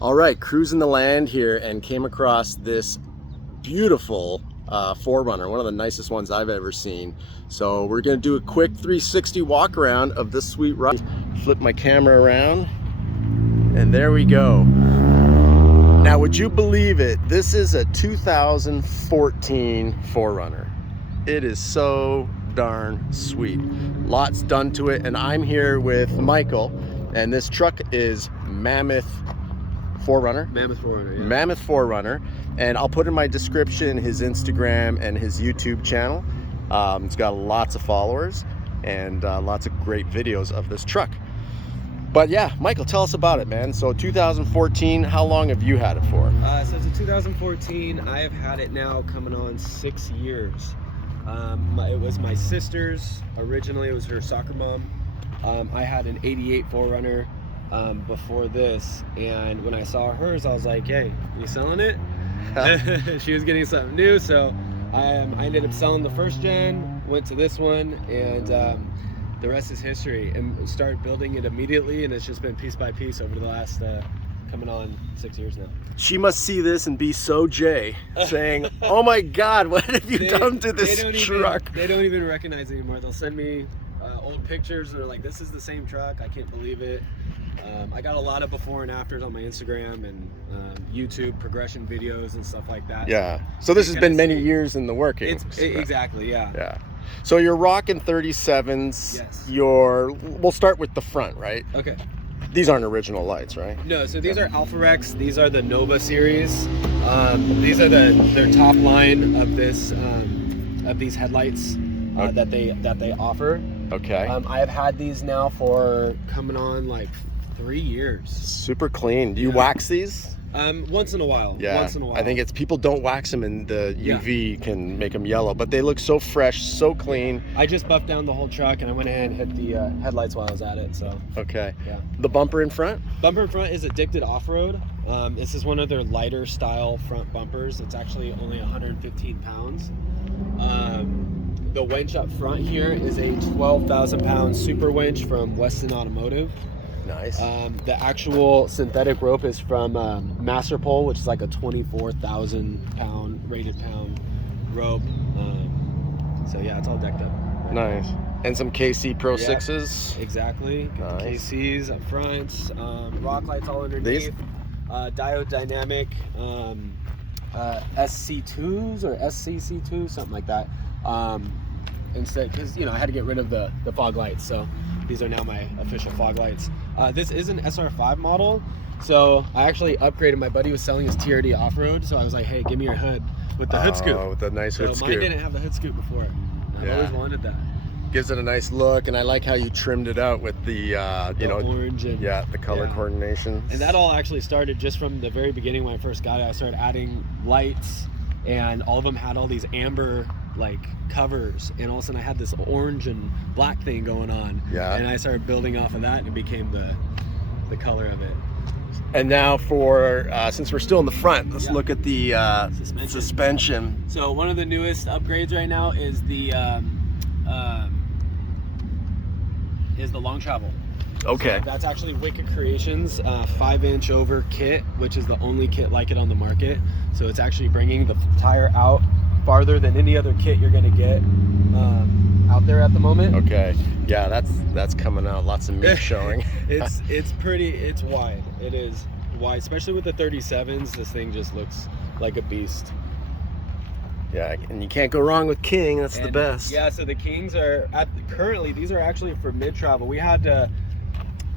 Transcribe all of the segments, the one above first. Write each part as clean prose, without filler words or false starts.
All right, cruising the land here and came across this beautiful 4Runner, one of the nicest ones I've ever seen. So we're gonna do a quick 360 walk around of this sweet ride. Flip my camera around and there we go. Now, would you believe it? This is a 2014 4Runner. It is so darn sweet. Lots done to it, and I'm here with Michael, and this truck is Mammoth 4Runner. Mammoth 4Runner, yeah. Mammoth 4Runner, and I'll put in my description his Instagram and his YouTube channel. It's got lots of followers and lots of great videos of this truck. But yeah, Michael, tell us about it, man. So 2014, how long have you had it for? So it's a 2014. I have had it now coming on 6 years. It was my sister's. Originally, it was her soccer mom. I had an 88 4Runner before this, and when I saw hers, I was like, hey, you selling it? She was getting something new, so I ended up selling the first gen, went to this one, and the rest is history, and started building it immediately, and it's just been piece by piece over the last coming on 6 years now. She must see this and be so Jay, saying, oh my God, what have you done to this truck? They don't even recognize it anymore. They'll send me old pictures, and they're like, this is the same truck, I can't believe it. I got a lot of before and afters on my Instagram and YouTube progression videos and stuff like that. Yeah, so this has been many years in the working. Exactly, yeah. Yeah. So you're rocking 37s. Yes. We'll start with the front, right? Okay. These aren't original lights, right? No, so these are Alpha Rex. These are the Nova series. These are their top line of this of these headlights that they offer. Okay. I have had these now for coming on like 3 years. Super clean. Do you wax these? Once in a while. Yeah. Once in a while. I think it's people don't wax them, and the UV can make them yellow, but they look so fresh, so clean. I just buffed down the whole truck, and I went ahead and hit the headlights while I was at it. So. Okay. Yeah. The bumper in front? Bumper in front is Addicted Off-Road. This is one of their lighter style front bumpers. It's actually only 115 pounds. The winch up front here is a 12,000 pound super winch from Weston Automotive. Nice. The actual synthetic rope is from Master Pole, which is like a 24,000 rated pound rope. So yeah, it's all decked up. Nice. And some KC Pro 6s. Exactly. Got the KCs up front. Rock lights all underneath. Diode dynamic SC2s or SCC2s, something like that. Instead, because I had to get rid of the fog lights, so these are now my official fog lights. This is an SR5 model, so I actually upgraded. My buddy was selling his TRD off-road, so I was like, hey, give me your hood with the hood scoop. Oh, with the nice hood scoop. Mine didn't have the hood scoop before. I've always wanted that. Gives it a nice look, and I like how you trimmed it out with the orange and the color coordination. And that all actually started just from the very beginning when I first got it. I started adding lights, and all of them had all these amber like covers, and all of a sudden I had this orange and black thing going on. Yeah. And I started building off of that, and it became the color of it. And now for since we're still in the front, let's look at the suspension. So one of the newest upgrades right now is the long travel. Okay. So that's actually Wicked Creations 5-inch over kit, which is the only kit like it on the market. So it's actually bringing the tire out farther than any other kit you're going to get out there at the moment. Okay. Yeah, that's coming out. Lots of meat showing. It's wide. It is wide, especially with the 37s. This thing just looks like a beast. Yeah, and you can't go wrong with King. That's the best. Yeah, so the Kings are currently, these are actually for mid-travel. We had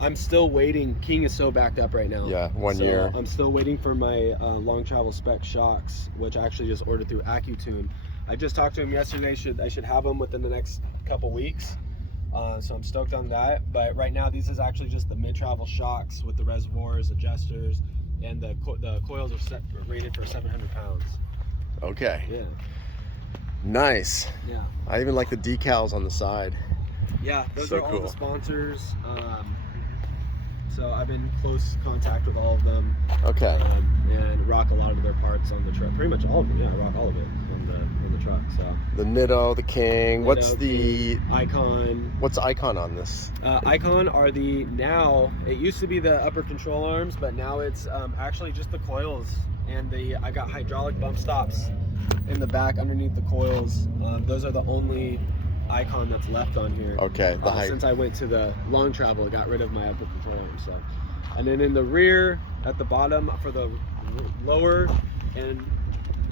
I'm still waiting. King is so backed up right now. Yeah, 1 year. I'm still waiting for my long travel spec shocks, which I actually just ordered through AccuTune. I just talked to him yesterday. I should have them within the next couple weeks. So I'm stoked on that. But right now, these is actually just the mid-travel shocks with the reservoirs, adjusters, and the coils are rated for 700 pounds. Okay. Yeah. Nice. Yeah. I even like the decals on the side. Yeah, those so are all cool. the sponsors. So I've been in close contact with all of them. Okay. And rock a lot of their parts on the truck. Pretty much all of them. Yeah, I rock all of it on the the truck. So the Nitto, the King. What's the King, Icon? What's the Icon on this? Icon are now. It used to be the upper control arms, but now it's actually just the coils and I got hydraulic bump stops in the back underneath the coils. Those are the only Icon that's left on here. Okay. Since I went to the long travel, I got rid of my upper control arms. So, and then in the rear, at the bottom for the lower and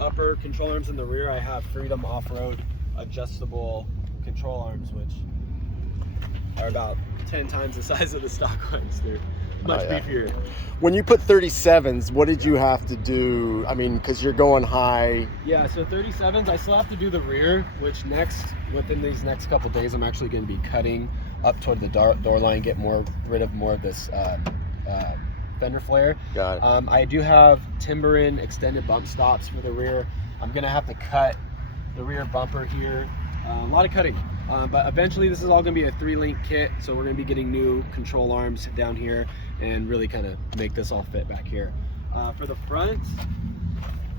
upper control arms in the rear, I have Freedom off-road adjustable control arms, which are about 10 times the size of the stock ones. They're much beefier. When you put 37s, what did you have to do? I mean, because you're going high. Yeah, so 37s, I still have to do the rear, which within these next couple days, I'm actually going to be cutting up toward the door line, get rid of more of this fender flare. Got it. I do have Timbren extended bump stops for the rear. I'm going to have to cut the rear bumper here. A lot of cutting. But eventually this is all going to be a 3-link kit, so we're going to be getting new control arms down here and really kind of make this all fit back here. For the front,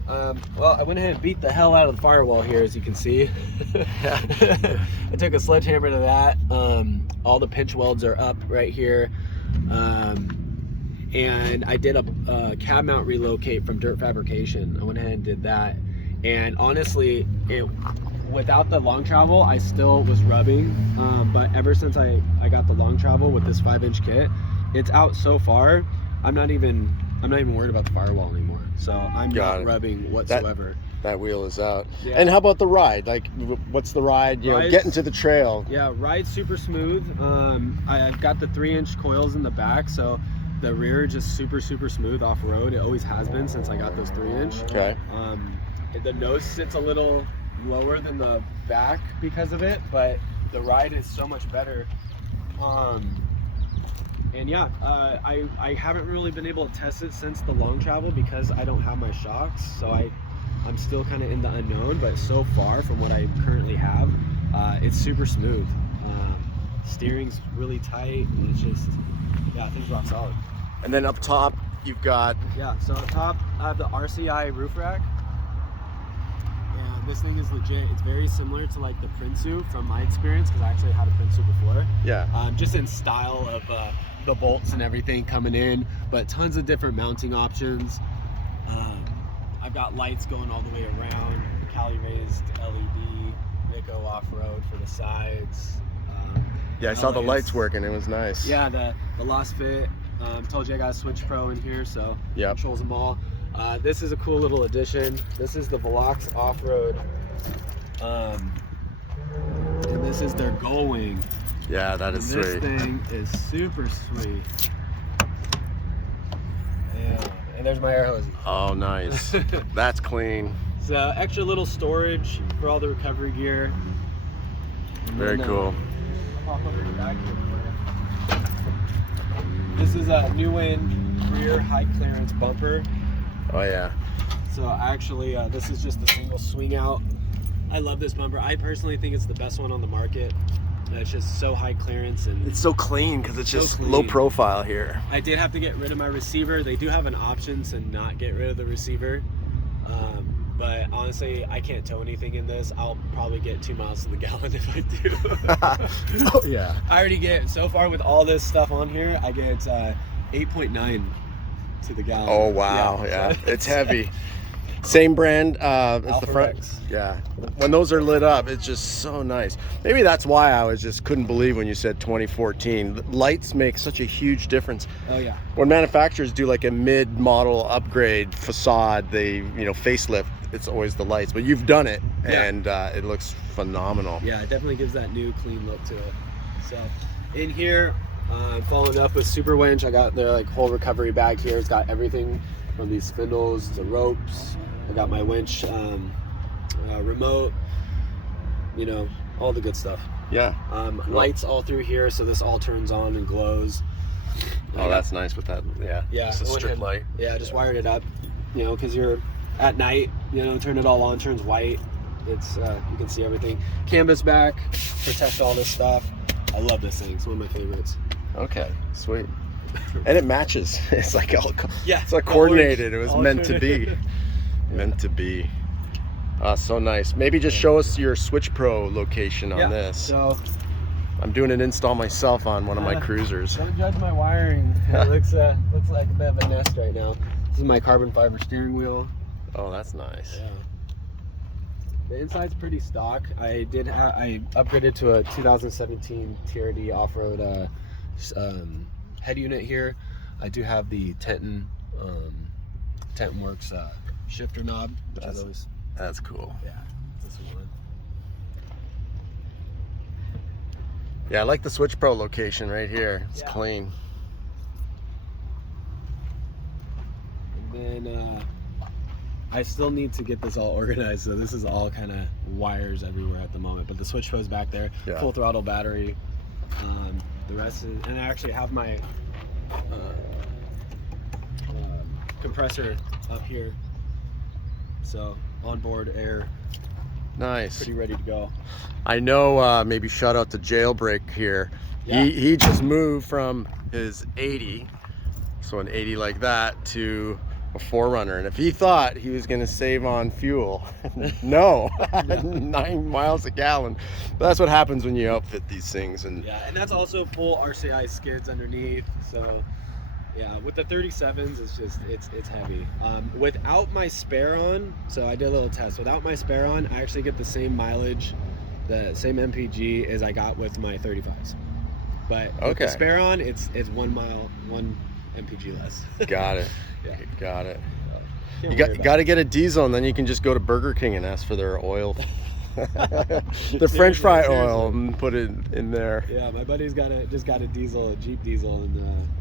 well, I went ahead and beat the hell out of the firewall here, as you can see. I took a sledgehammer to that. All the pinch welds are up right here. And I did a cab mount relocate from Dirt Fabrication. I went ahead and did that. And honestly, without the long travel, I still was rubbing, but ever since I got the long travel with this 5-inch kit, it's out so far. I'm not even worried about the firewall anymore. So I'm not rubbing whatsoever. That wheel is out. Yeah. And how about the ride? Like, what's the ride? You know, getting to the trail. Yeah, ride's super smooth. I've got the 3-inch coils in the back, so the rear just super smooth off road. It always has been since I got those 3-inch. Okay. The nose sits a little lower than the back because of it, but the ride is so much better. And yeah, I haven't really been able to test it since the long travel because I don't have my shocks, so I'm still kind of in the unknown, but so far from what I currently have, it's super smooth. Steering's really tight, and it's just, yeah, things rock solid. And then up top, you've got... Yeah, so up top, I have the RCI roof rack. This thing is legit. It's very similar to like the Prinsu from my experience, because I actually had a Prinsu before. Yeah. Just in style of the bolts and everything coming in, but tons of different mounting options. I've got lights going all the way around, Cali raised LED, Nico off-road for the sides. Yeah, I saw the lights working. It was nice. Yeah, the Lost Fit. Told you I got a Switch Pro in here, so yeah, controls them all. This is a cool little addition. This is the Velox off-road, and this is their gull wing. Yeah, that is sweet. This thing is super sweet. Yeah, and there's my air hose. Oh, nice. That's clean. So extra little storage for all the recovery gear. Very cool. I'll pop over the back here for you. This is a New Wind rear high clearance bumper. Oh yeah. So actually, this is just a single swing out. I love this bumper. I personally think it's the best one on the market. It's just so high clearance, and it's so clean because it's so just clean. Low profile here. I did have to get rid of my receiver. They do have an option to not get rid of the receiver, but honestly, I can't tow anything in this. I'll probably get 2 miles to the gallon if I do. Oh yeah. I already get, so far with all this stuff on here, I get 8.9 to the gallon. Oh wow, yeah. It's heavy. Same brand as the front. Rex. Yeah. When those are lit up, it's just so nice. Maybe that's why I just couldn't believe when you said 2014. The lights make such a huge difference. Oh yeah. When manufacturers do like a mid-model upgrade facade, they facelift, it's always the lights. But you've done it, and it looks phenomenal. Yeah, it definitely gives that new clean look to it. So in here, I'm following up with Super Winch. I got their whole recovery bag here. It's got everything from these spindles to ropes. I got my winch remote, all the good stuff. Yeah. Lights all through here, so this all turns on and glows. Oh, that's nice with that. Yeah. Yeah. It's a strip light. Yeah, I just wired it up, because you're at night, turn it all on, turns white. It's you can see everything. Canvas back, protect all this stuff. I love this thing. It's one of my favorites. Okay, sweet. And it matches. It's like all, yeah, it's like coordinated. It was meant to be. Meant to be. So nice. Maybe just show us your Switch Pro location on this. So I'm doing an install myself on one of my cruisers. Don't judge my wiring. It looks like a bit of a nest right now. This is my carbon fiber steering wheel. Oh, that's nice. Yeah. The inside's pretty stock. I upgraded to a 2017 TRD off-road head unit here. I do have the Tenton Works shifter knob. That's cool. Yeah, this one. Yeah, I like the Switch Pro location right here. It's clean. And then I still need to get this all organized, so this is all kind of wires everywhere at the moment. But the Switch Pro's back there, full throttle battery. The rest is, and I actually have my compressor up here, so onboard air. Nice. Pretty ready to go. I know, maybe shout out to Jailbreak here. Yeah. He just moved from his 80, so an 80 like that, to a 4Runner, and if he thought he was going to save on fuel, no, 9 miles a gallon. But that's what happens when you outfit these things. And and that's also full RCI skids underneath. So yeah, with the 37s, it's just it's heavy. Without my spare on, so I did a little test. Without my spare on, I actually get the same mileage, the same MPG as I got with my 35s. But with the spare on, it's 1 MPG less. Got it. Got it. You got to get a diesel, and then you can just go to Burger King and ask for their oil, the French fry oil, and put it in there. Yeah, my buddy's just got a diesel, a Jeep diesel, and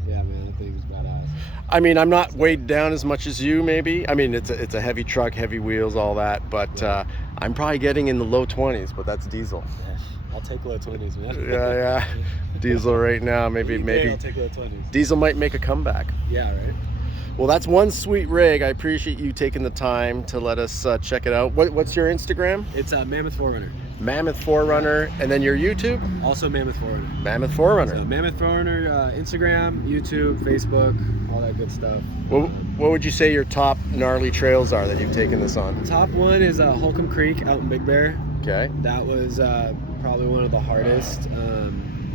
yeah, man, that thing's badass. I mean, I'm not weighed down as much as you, maybe. I mean, it's a heavy truck, heavy wheels, all that, but I'm probably getting in the low 20s, but that's diesel. I'll take low 20s, man. Yeah. Diesel right now, maybe. I'll take low 20s. Diesel might make a comeback. Yeah, right. Well, that's one sweet rig. I appreciate you taking the time to let us check it out. What's your Instagram? It's Mammoth 4Runner. Mammoth 4Runner, and then your YouTube? Also Mammoth 4Runner. Mammoth 4Runner. So Mammoth 4Runner, Instagram, YouTube, Facebook, all that good stuff. What would you say your top gnarly trails are that you've taken this on? Top one is Holcomb Creek out in Big Bear. Okay. That was probably one of the hardest.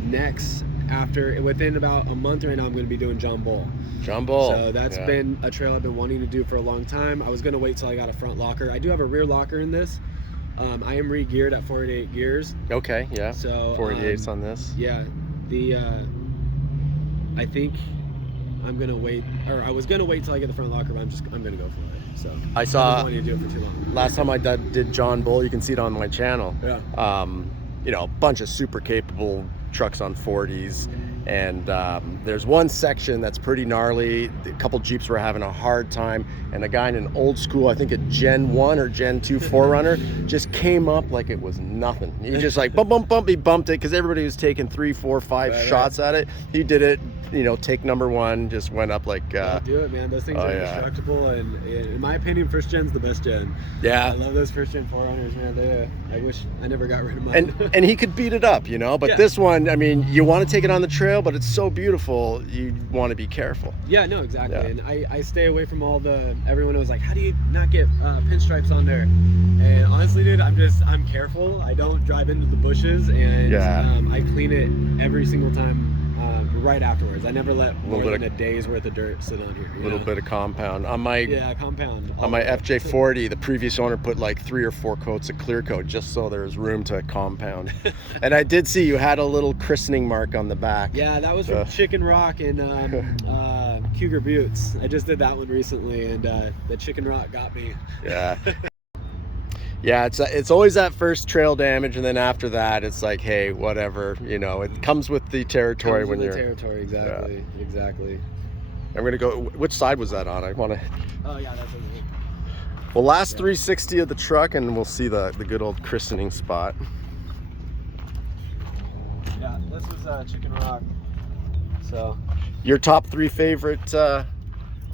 Next, within about a month right now, I'm going to be doing John Bull. John Bull. So that's been a trail I've been wanting to do for a long time. I was going to wait till I got a front locker. I do have a rear locker in this. I am re-geared at 488 gears. Okay, yeah. So 488s on this. Yeah. I think I'm gonna wait, or I was gonna wait till I get the front locker, but I'm gonna go for it. So I saw. I've been wanting to do it for too long. Last time I did John Bull, you can see it on my channel. Yeah. You know, a bunch of super capable trucks on 40s, and there's one section that's pretty gnarly. A couple Jeeps were having a hard time, and a guy in an old school, I think a Gen 1 or Gen 2 4Runner, just came up like it was nothing. He just like bump, he bumped it because everybody was taking 3, 4, 5 shots at it. He did it, you know, take number 1, just went up like do it, man. Those things are indestructible, and in my opinion, first gen's the best gen. Yeah, I love those first gen 4Runners, man. I wish I never got rid of mine. And he could beat it up, you know, but this one, I mean, you want to take it on the trail, but it's so beautiful, you want to be careful. Yeah, no, exactly. And I stay away from everyone was like, how do you not get pinstripes on there? And honestly, dude, I'm careful. I don't drive into the bushes, and I clean it every single time right afterwards. I never let more than a day's worth of dirt sit on here. A little bit of compound. On my compound. On my FJ40, the previous owner put like 3 or 4 coats of clear coat just so there was room to compound. And I did see you had a little christening mark on the back. Yeah, that was from Chicken Rock and Cougar Buttes. I just did that one recently, and the Chicken Rock got me. Yeah. Yeah, it's always that first trail damage, and then after that, it's like, hey, whatever, you know, it comes with the territory when you're. Territory, exactly, exactly. I'm gonna go. Which side was that on? I want to. Oh yeah, that's over here. Well, last 360 of the truck, and we'll see the good old christening spot. Yeah, this was Chicken Rock. So. Your top 3 favorite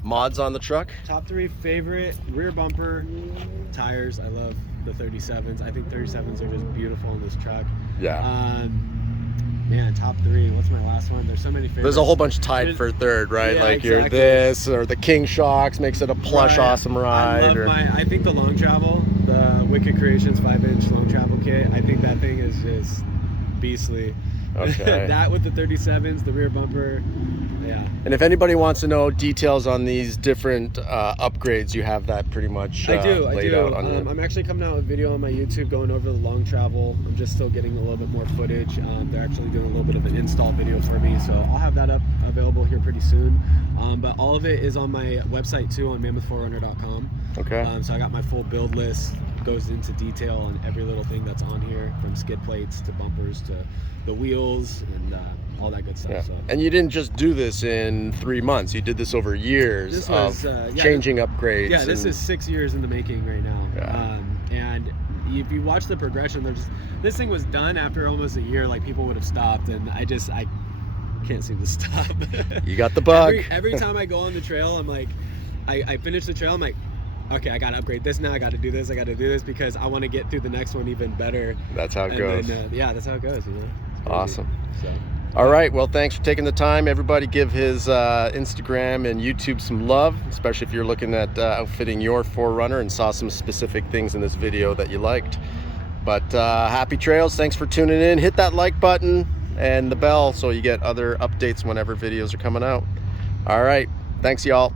mods on the truck? Top 3 favorite: rear bumper, tires. I love the 37s. I think 37s are just beautiful in this truck. Yeah. Man, top 3. What's my last one? There's so many favorites. There's a whole bunch tied for third, right? Yeah, like you're exactly. this, or the Kingshocks makes it a plush awesome ride. I think the long travel, the Wicked Creations 5-inch long travel kit, I think that thing is just beastly. Okay. That with the 37s, the rear bumper, yeah. And if anybody wants to know details on these different upgrades, you have that pretty much laid out on I'm actually coming out with a video on my YouTube going over the long travel. I'm just still getting a little bit more footage. They're actually doing a little bit of an install video for me, so I'll have that up available here pretty soon. But all of it is on my website too, on mammoth4runner.com. Okay. So I got my full build list, goes into detail on every little thing that's on here, from skid plates to bumpers to the wheels and all that good stuff. Yeah. So. And you didn't just do this in 3 months. You did this over years of changing upgrades. Yeah, this is 6 years in the making right now. Yeah. And if you watch the progression, this thing was done after almost a year. Like, people would have stopped, and I can't seem to stop. You got the bug. Every time I go on the trail, I'm like, I finish the trail, I'm like, okay, I gotta upgrade this now. I gotta do this. I gotta do this because I want to get through the next one even better. That's how it goes. Then, yeah, that's how it goes. You know. Awesome. So. All right. Well, thanks for taking the time. Everybody, give his Instagram and YouTube some love, especially if you're looking at outfitting your 4Runner and saw some specific things in this video that you liked. But happy trails. Thanks for tuning in. Hit that like button and the bell so you get other updates whenever videos are coming out. All right. Thanks, y'all.